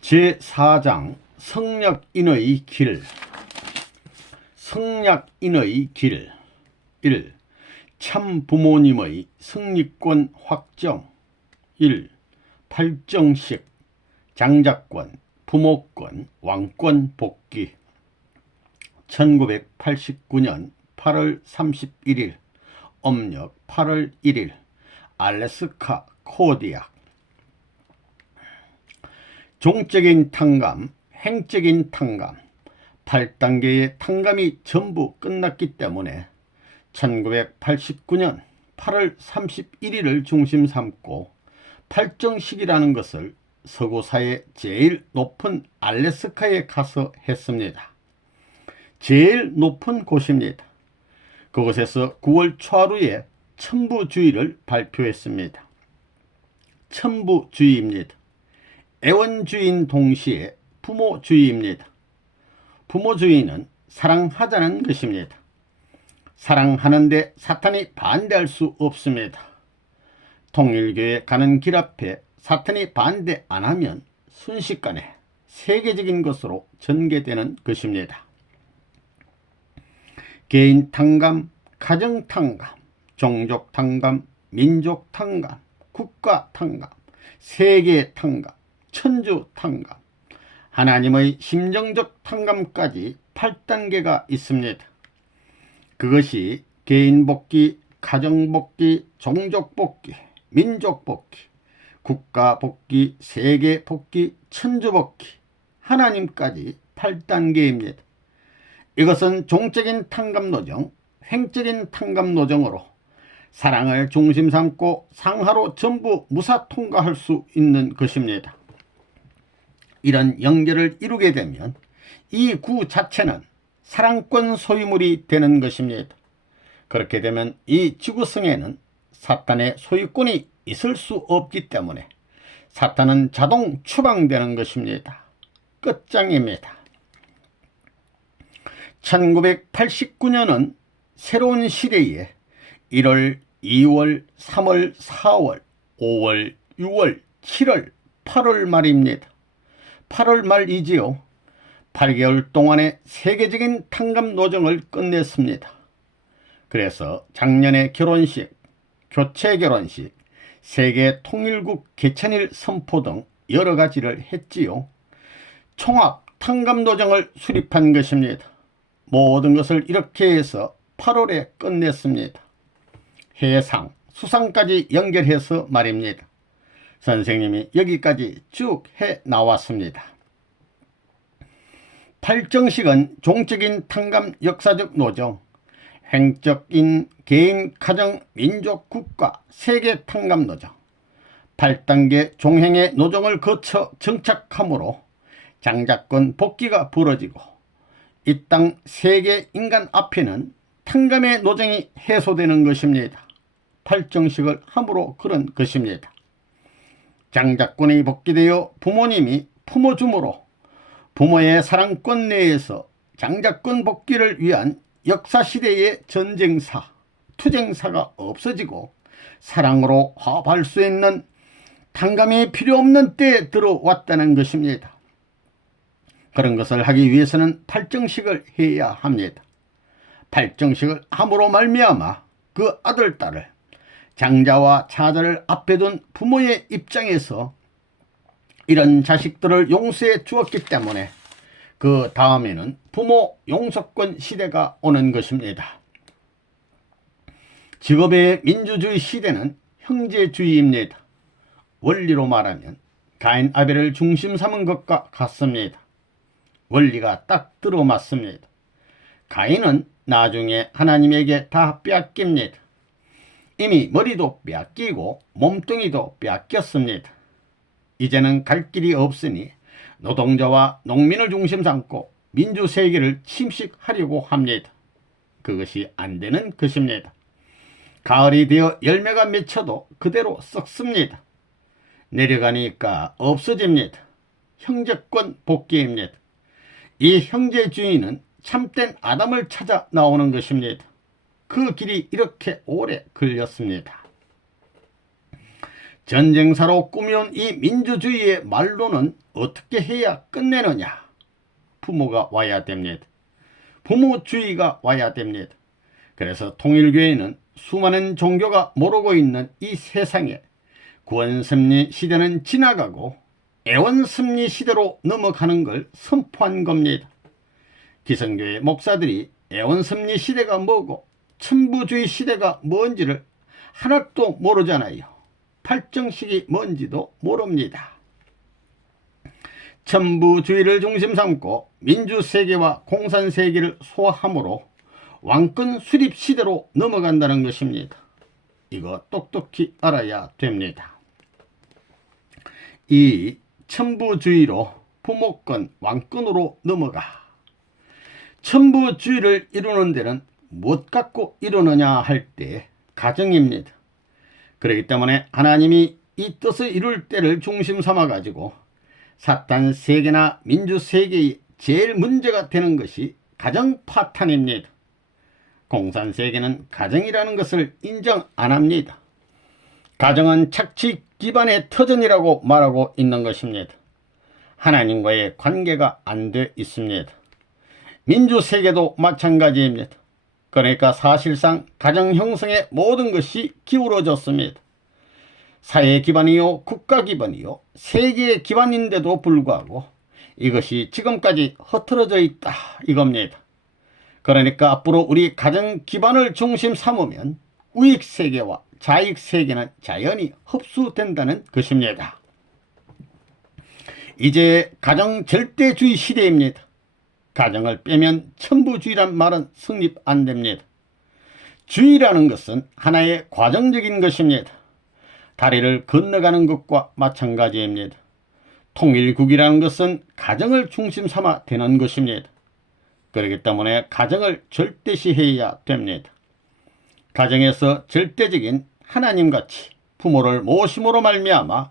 제4장 성략인의 길. 성략인의 길. 1. 참 부모님의 승리권 확정. 1. 팔정식 장자권 부모권 왕권 복귀. 1989년 8월 31일 음력 8월 1일 알래스카 코디악 종적인 탕감, 행적인 탕감, 8단계의 탕감이 전부 끝났기 때문에 1989년 8월 31일을 중심 삼고 팔정식이라는 것을 서구사의 제일 높은 알래스카에 가서 했습니다. 제일 높은 곳입니다. 그곳에서 9월 초하루에 천부주의를 발표했습니다. 천부주의입니다. 애원주의인 동시에 부모주의입니다. 부모주의는 사랑하자는 것입니다. 사랑하는데 사탄이 반대할 수 없습니다. 통일교에 가는 길 앞에 사탄이 반대 안 하면 순식간에 세계적인 것으로 전개되는 것입니다. 개인 탕감, 가정 탕감, 종족 탕감, 민족 탕감, 국가 탕감, 세계 탕감, 천주 탕감, 하나님의 심정적 탕감까지 8단계가 있습니다. 그것이 개인 복귀, 가정 복귀, 종족 복귀, 민족 복귀, 국가 복귀, 세계 복귀, 천주 복귀, 하나님까지 8단계입니다. 이것은 종적인 탕감 노정, 횡적인 탕감 노정으로 사랑을 중심 삼고 상하로 전부 무사 통과할 수 있는 것입니다. 이런 연결을 이루게 되면 이 구 자체는 사랑권 소유물이 되는 것입니다. 그렇게 되면 이 지구성에는 사탄의 소유권이 있을 수 없기 때문에 사탄은 자동 추방되는 것입니다. 끝장입니다. 1989년은 새로운 시대에 1월, 2월, 3월, 4월, 5월, 6월, 7월, 8월 말입니다. 8월 말이지요. 8개월 동안의 세계적인 탕감 노정을 끝냈습니다. 그래서 작년에 결혼식, 교체 결혼식, 세계 통일국 개천일 선포 등 여러 가지를 했지요. 총합 탕감 노정을 수립한 것입니다. 모든 것을 이렇게 해서 8월에 끝냈습니다. 해상, 수상까지 연결해서 말입니다. 선생님이 여기까지 쭉 해 나왔습니다. 팔정식은 종적인 탕감 역사적 노정, 행적인 개인, 가정, 민족, 국가, 세계 탕감 노정, 8단계 종행의 노정을 거쳐 정착함으로 장자권 복귀가 벌어지고 이 땅 세계 인간 앞에는 탕감의 노정이 해소되는 것입니다. 팔정식을 함으로 그런 것입니다. 장자권이 복귀되어 부모님이 품어줌으로 부모의 사랑권 내에서 장자권 복귀를 위한 역사시대의 전쟁사, 투쟁사가 없어지고 사랑으로 화합할 수 있는 탕감이 필요 없는 때에 들어왔다는 것입니다. 그런 것을 하기 위해서는 팔정식을 해야 합니다. 팔정식을 함으로 말미암아 그 아들, 딸을 장자와 차자를 앞에 둔 부모의 입장에서 이런 자식들을 용서해 주었기 때문에 그 다음에는 부모 용서권 시대가 오는 것입니다. 직업의 민주주의 시대는 형제주의입니다. 원리로 말하면 가인 아벨을 중심 삼은 것과 같습니다. 원리가 딱 들어맞습니다. 가인은 나중에 하나님에게 다 빼앗깁니다. 이미 머리도 빼앗기고 몸뚱이도 빼앗겼습니다. 이제는 갈 길이 없으니 노동자와 농민을 중심 삼고 민주세계를 침식하려고 합니다. 그것이 안 되는 것입니다. 가을이 되어 열매가 맺혀도 그대로 썩습니다. 내려가니까 없어집니다. 형제권 복귀입니다. 이 형제주의는 참된 아담을 찾아 나오는 것입니다. 그 길이 이렇게 오래 걸렸습니다. 전쟁사로 꾸며온 이 민주주의의 말로는 어떻게 해야 끝내느냐? 부모가 와야 됩니다. 부모주의가 와야 됩니다. 그래서 통일교회는 수많은 종교가 모르고 있는 이 세상에 구원섭리 시대는 지나가고 애원섭리 시대로 넘어가는 걸 선포한 겁니다. 기성교회 목사들이 애원섭리 시대가 뭐고 천부주의 시대가 뭔지를 하나도 모르잖아요. 팔정식이 뭔지도 모릅니다. 천부주의를 중심 삼고 민주세계와 공산세계를 소화함으로 왕권 수립 시대로 넘어간다는 것입니다. 이거 똑똑히 알아야 됩니다. 이 천부주의로 부모권 왕권으로 넘어가 천부주의를 이루는 데는 못 갖고 이루느냐 할 때 가정입니다. 그렇기 때문에 하나님이 이 뜻을 이룰 때를 중심 삼아 가지고 사탄 세계나 민주 세계의 제일 문제가 되는 것이 가정 파탄입니다. 공산 세계는 가정이라는 것을 인정 안 합니다. 가정은 착취 기반의 터전이라고 말하고 있는 것입니다. 하나님과의 관계가 안 돼 있습니다. 민주 세계도 마찬가지입니다. 그러니까 사실상 가정 형성의 모든 것이 기울어졌습니다. 사회 기반이요, 국가 기반이요, 세계 기반인데도 불구하고 이것이 지금까지 흐트러져 있다 이겁니다. 그러니까 앞으로 우리 가정 기반을 중심 삼으면 우익 세계와 자익 세계는 자연히 흡수된다는 것입니다. 이제 가정 절대주의 시대입니다. 가정을 빼면 천부주의란 말은 성립 안 됩니다. 주의라는 것은 하나의 과정적인 것입니다. 다리를 건너가는 것과 마찬가지입니다. 통일국이라는 것은 가정을 중심 삼아 되는 것입니다. 그렇기 때문에 가정을 절대시해야 됩니다. 가정에서 절대적인 하나님같이 부모를 모심으로 말미암아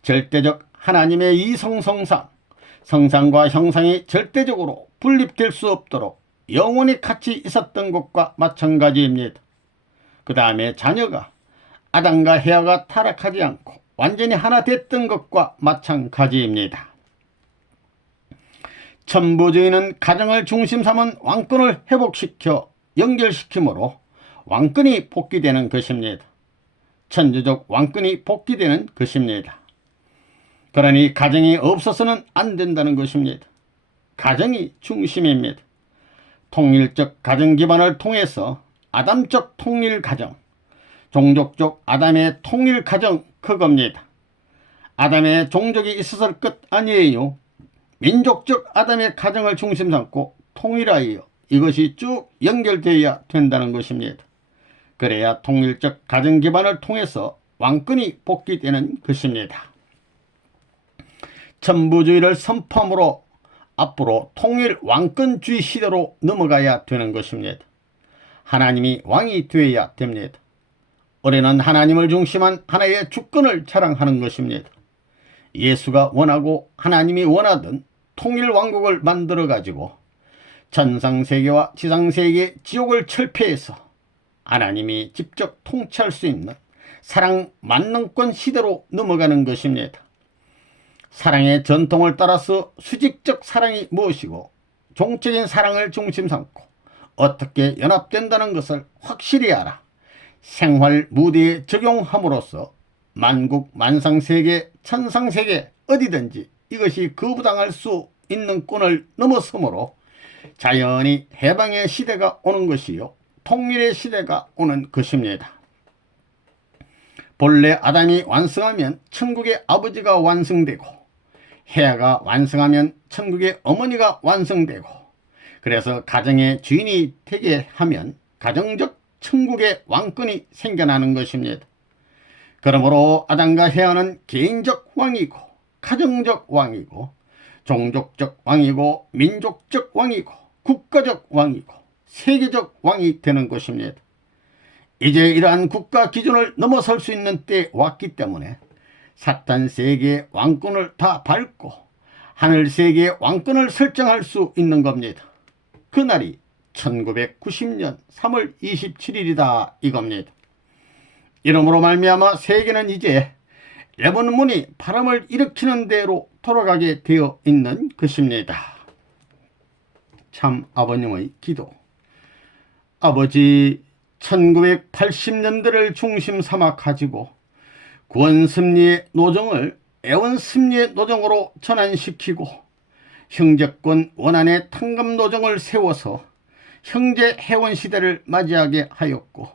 절대적 하나님의 이성성상, 성상과 형상이 절대적으로 분립될 수 없도록 영원히 같이 있었던 것과 마찬가지입니다. 그 다음에 자녀가 아담과 헤아가 타락하지 않고 완전히 하나 됐던 것과 마찬가지입니다. 천부주의는 가정을 중심 삼은 왕권을 회복시켜 연결시키므로 왕권이 복귀되는 것입니다. 천주적 왕권이 복귀되는 것입니다. 그러니 가정이 없어서는 안 된다는 것입니다. 가정이 중심입니다. 통일적 가정 기반을 통해서 아담적 통일 가정, 종족적 아담의 통일 가정 그겁니다. 아담의 종족이 있어서 끝 아니에요. 민족적 아담의 가정을 중심 삼고 통일하여 이것이 쭉 연결되어야 된다는 것입니다. 그래야 통일적 가정 기반을 통해서 왕권이 복귀되는 것입니다. 천부주의를 선포함으로 앞으로 통일 왕권주의 시대로 넘어가야 되는 것입니다. 하나님이 왕이 되어야 됩니다. 올해는 하나님을 중심한 하나의 주권을 자랑하는 것입니다. 예수가 원하고 하나님이 원하던 통일 왕국을 만들어 가지고 천상세계와 지상세계 지옥을 철폐해서 하나님이 직접 통치할 수 있는 사랑 만능권 시대로 넘어가는 것입니다. 사랑의 전통을 따라서 수직적 사랑이 무엇이고 종적인 사랑을 중심 삼고 어떻게 연합된다는 것을 확실히 알아 생활 무대에 적용함으로써 만국 만상세계 천상세계 어디든지 이것이 거부당할 수 있는 권을 넘어서므로 자연히 해방의 시대가 오는 것이요 통일의 시대가 오는 것입니다. 본래 아담이 완성하면 천국의 아버지가 완성되고 해아가 완성하면 천국의 어머니가 완성되고 그래서 가정의 주인이 되게 하면 가정적 천국의 왕권이 생겨나는 것입니다. 그러므로 아담과 해아는 개인적 왕이고 가정적 왕이고 종족적 왕이고 민족적 왕이고 국가적 왕이고 세계적 왕이 되는 것입니다. 이제 이러한 국가 기준을 넘어설 수 있는 때 왔기 때문에 사탄 세계의 왕권을 다 밟고 하늘 세계의 왕권을 설정할 수 있는 겁니다. 그날이 1990년 3월 27일이다 이겁니다. 이러므로 말미암아 세계는 이제 레몬문이 바람을 일으키는 대로 돌아가게 되어 있는 것입니다. 참 아버님의 기도. 아버지 1980년대를 중심 삼아 가지고 구원승리의 노정을 애원승리의 노정으로 전환시키고 형제권 원안의 탕감 노정을 세워서 형제 해원 시대를 맞이하게 하였고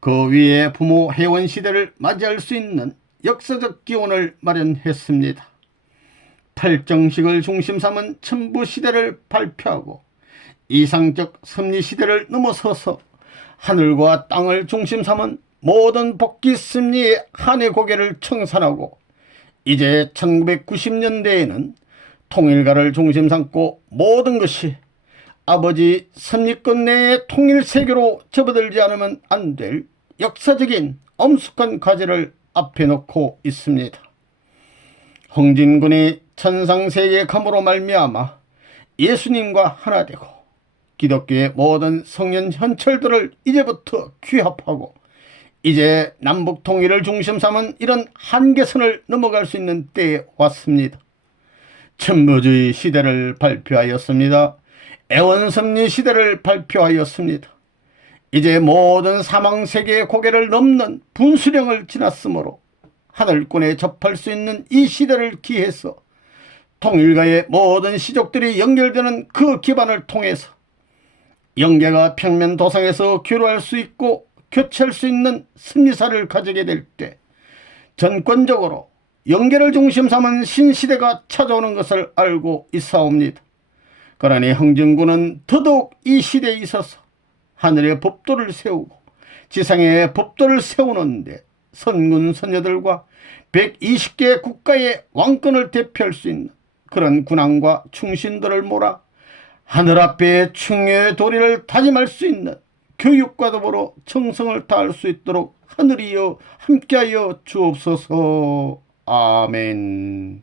그 위에 부모 해원 시대를 맞이할 수 있는 역사적 기원을 마련했습니다. 팔정식을 중심 삼은 천부 시대를 발표하고 이상적 섭리 시대를 넘어서서 하늘과 땅을 중심 삼은 모든 복귀 섭리의 한해 고개를 청산하고 이제 1990년대에는 통일가를 중심 삼고 모든 것이 아버지 선리권 내의 통일 세계로 접어들지 않으면 안 될 역사적인 엄숙한 과제를 앞에 놓고 있습니다. 홍진군이 천상세계에 감으로 말미암아 예수님과 하나 되고 기독교의 모든 성년 현철들을 이제부터 귀합하고 이제 남북 통일을 중심 삼은 이런 한계선을 넘어갈 수 있는 때에 왔습니다. 천부주의 시대를 발표하였습니다. 애원섭리 시대를 발표하였습니다. 이제 모든 사망 세계의 고개를 넘는 분수령을 지났으므로 하늘권에 접할 수 있는 이 시대를 기해서 통일가의 모든 시족들이 연결되는 그 기반을 통해서 영계가 평면 도상에서 교류할 수 있고 교체할 수 있는 승리사를 가지게 될 때 전권적으로 영계를 중심 삼은 신시대가 찾아오는 것을 알고 있사옵니다. 그러니 흥정군은 더더욱 이 시대에 있어서 하늘의 법도를 세우고 지상의 법도를 세우는데 선군 선녀들과 120개 국가의 왕권을 대표할 수 있는 그런 군왕과 충신들을 몰아 하늘 앞에 충녀의 도리를 다짐할 수 있는 교육과 더불어 정성을 다할 수 있도록 하늘이여 함께하여 주옵소서. 아멘